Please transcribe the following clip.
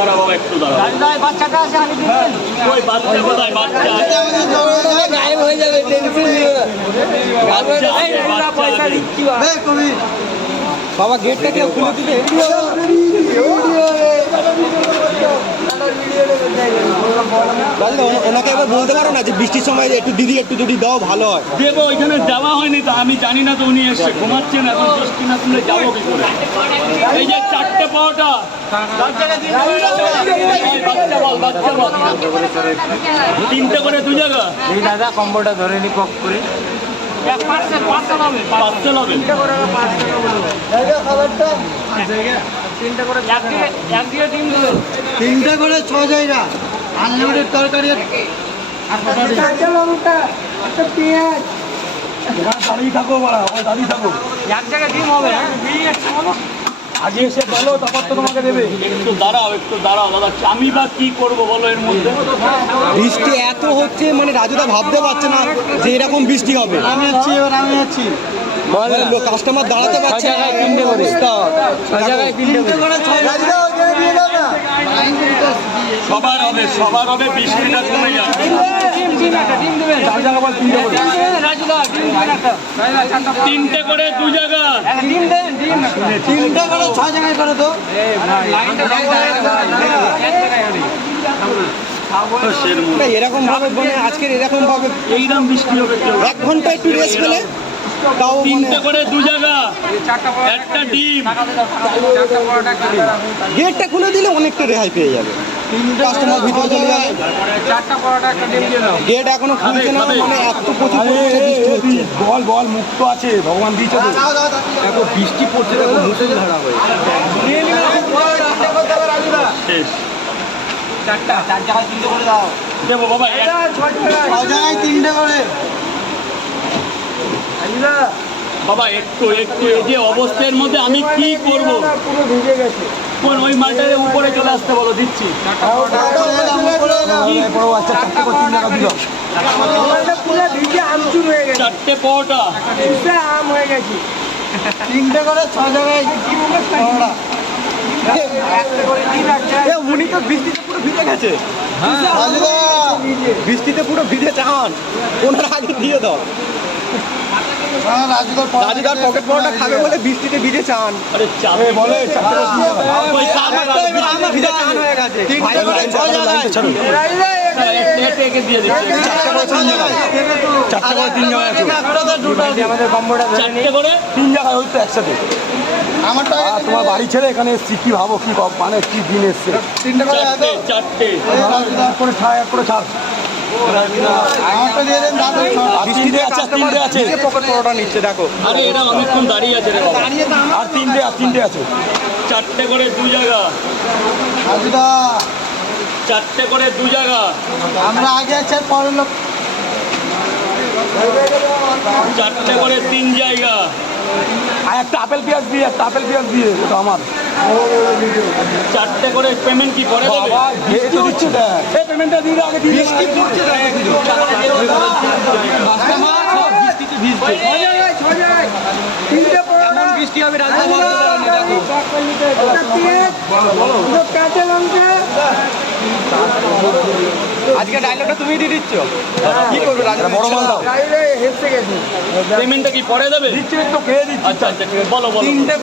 দাঁড়া বাবা একটু দাঁড়া বাচ্চাটা আছে আমি ওই বাচ্চা কোথায় বাচ্চা? গায়েব হয়ে যাবে টেনশন নিও না। বাচ্চা আছে, বাবা। গেটটা কেউ খুলে দিবে দাদা ওনাকে একবার বলতে পারো না যে বৃষ্টির সময় একটু দিদি একটু যদি দাও ভালো হয়? দেবো ওইখানে যাওয়া হয়নি তো আমি জানি না তো উনি এসছে ঘুমাচ্ছেন এখন বৃষ্টি না শুনলে যাব কি করে। এই যে চারটে পাওয়াটা বল বাচ্চা বল। তিনটে করে দু জায়গা। এই দাদা কম্বলটা ধরে নি পক করে। তিনটা করে ছ জায়গা। আনলিমিটেড তরকারি কাঁচা লঙ্কা একটা পেঁয়াজ। দাঁড়িয়ে থাকো বাড়া দাঁড়িয়ে থাকো। এক জায়গায় ডিম হবে হ্যাঁ? আগে এসে বলো তারপর তো তোমাকে দেবে। একটু দাঁড়াও একটু দাঁড়াও দাদা আমি বা কি করব বলো এর মধ্যে? বৃষ্টি এত হচ্ছে মানে রাজুদা ভাবতে পারছে না যে এরকম বৃষ্টি হবে। আমি আছি এবার আমি আছি। কাস্টমার দাঁড়াতে পারছে না জায়গায় তিনটে করে। অবস্থা। ছ জায়গায় তিনটে করে সবার হবে সবার হবে কমে যাবে। তিনটে করে দু জায়গা। তিনটা করে ছ জায়গায় করে তো। এরকম ভাবে আজকের এরকম ভাবে এইরকম বৃষ্টি হবে। এক ঘণ্টা একটু রেস্ট পেলে তিনটে করে দু জায়গা একটা ডিম। চারটা পরোটা একটা ডিম গেটটা খুলে দিলে অনেকটা রেহাই পেয়ে যাবে। কাস্টমার ভিতরে চলে যাবে চারটা পরোটা একটা ডিম দিয়ে দাও। গেট এখনও খুলছে না মানে এত প্রচুর বল বল মুক্ত আছে ভগবান দিয়েছে এত বৃষ্টি পড়ছে দেখো মুসুল ধারা হয়ে শেষ। চারটা চার জায়গায় তিনটে করে দাও। দেবো বাবা তিনটে করে বাবা একটু একটু এই যে অবস্থার মধ্যে আমি কি করব? পুরো ভিজে গেছে কোন ওই মালটারে উপরে চলে আসতে বলো দিচ্ছি। চারটে হয়ে পুরো আম হয়ে গেছে তিনটে করে ছ জায়গায় উনি তো বৃষ্টিতে পুরো ভিজে গেছে। বৃষ্টিতে পুরো ভিজে চান। ওনার আগে দিয়ে দাও। রাজুদার পকেট পরোটা খাবে বলে বৃষ্টিতে ভিজে চান। বলে চারটে করে তিন হয়ে জায়গায়। চারটে করে তিন জায়গায় চারটে করে চারটে করে? একসাথে। তোমার বাড়ি ছেড়ে এখানে এসছি কি ভাবো কি মানে কি দিন এসছে? চারটে চারটে। করে ছাড় এক করে ছাড় চারটে করে দু জায়গা। চারটে করে দু জায়গা। আমরা আগে আছে পরের লোক। চারটে করে তিন জায়গা। আর একটা আপেল পেঁয়াজ দিয়ে একটা আপেল পেঁয়াজ দিয়ে আমার। চারটে করে পেমেন্ট কি করে দেবে? বাবা এই তো দিচ্ছে দেখ। এই পেমেন্টটা দিয়ে আগে দিয়ে বৃষ্টি পড়ছে কাস্টমার সব বৃষ্টিতে ভিজছে। পরোটা বৃষ্টি হবে দেখো। কাঁচা লঙ্কা আজকে ডায়লগটা তুমি দিয়ে দিচ্ছ? কি করবে রাজুদা বড় মাল দাও। পেমেন্টটা কি পরে দেবে? দিচ্ছে তো খেয়ে দিচ্ছি। আচ্ছা আচ্ছা ঠিক আছে। বলো বলো। তিনটে